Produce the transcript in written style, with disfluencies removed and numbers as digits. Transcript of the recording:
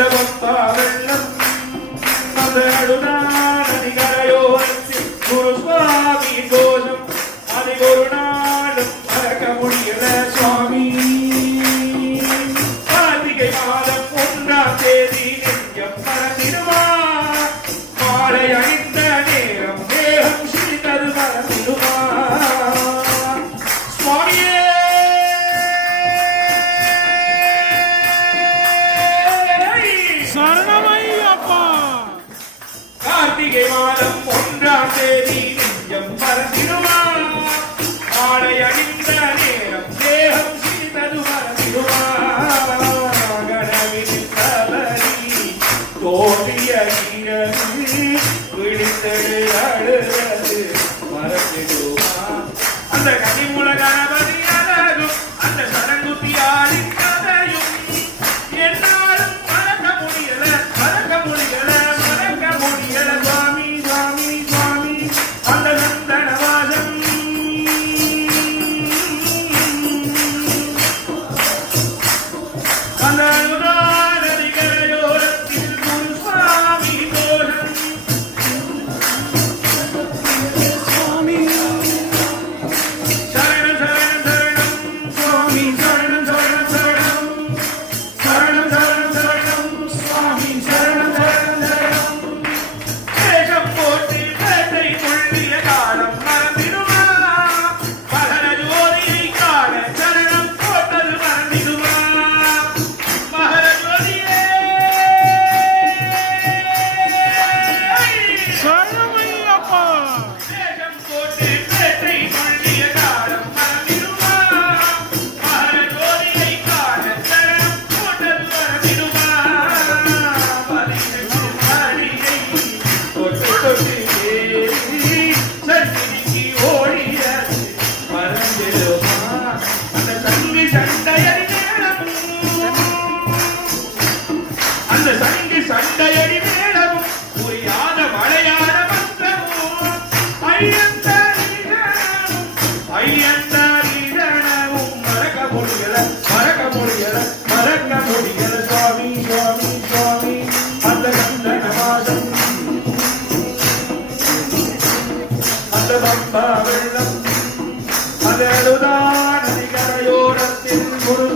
அந்த பம்பா வெள்ளம் அந்த அழுதான் அதிகரையோரத்தில் குரு சுவாமி கோஷம் அதை ஒரு நாளும் மறக்க முடியல சுவாமி. கார்த்திகை மாதம் 1ஆம் தேதி நெஞ்சம் மறந்திடுமா, மாலை அணிந்த நேரம் தேகம் சிரித்தது மறந்திடுமா சுவாமியே. கார்த்திகை மாதம் 1ஆம் தேதி நெஞ்சம் மறந்திடுமா, மாலை அணிந்த நேரம் தேகம் சிரித்தது மறந்திடுமா. கனவின் தவறி தோன்றிய இரவு விழித்தடு அழுவது மறந்திடுமா. அந்த கனிமுல கணபதி அழகும் அந்த சடங்குத்தி ஆடின் கதையும் என்னாலும் மறக்க முடியல மறக்க முடியல மறக்க முடியல சுவாமி சுவாமி சுவாமி. அந்த நந்தனவாசம் அந்த அனுராதரிகரையோரத்தில் குரு சுவாமி கோஷம் சுவாமி சரணம் சரணம் சரணம் சுவாமி சரணம் சரணம் சரணம் சரணம் சரணம் சரணம் சுவாமி சரணம் சரணம் சரணம். வேஷம் போட்டு வேட்டை கொள்ளிய காலம் மறந்திடுமா, மகர ஜோதியை காண சரணம் போட்டது மறந்திடுமா. மகர ஜோதியே சரணமையப்பா. வேஷம் போட்டு வேட்டை கொள்ளிய காலம் மறந்திடுமா, மகர ஜோதியை காண சரணம் போட்டது மறந்திடுமா. மதியெட்டு மணியை தொட்டு தொட்டு ஏறி சங்கிலிக்கு ஓடியது மறந்திடுமா. அந்த சங்கு சண்டையடி மேளமும் அந்த சங்கு சண்டையடி மேளமும் புரியாத மழையான மந்திரமும் ஐயந்தாரிடனமும் மறக்க முடியல மறக்க முடியல மறக்க முடியல சுவாமி சுவாமி சுவாமி. அந்த கந்தனவாசம் அந்த பம்பா வெள்ளம் அந்த அழுதான் அதிகரையோரத்தில் குரு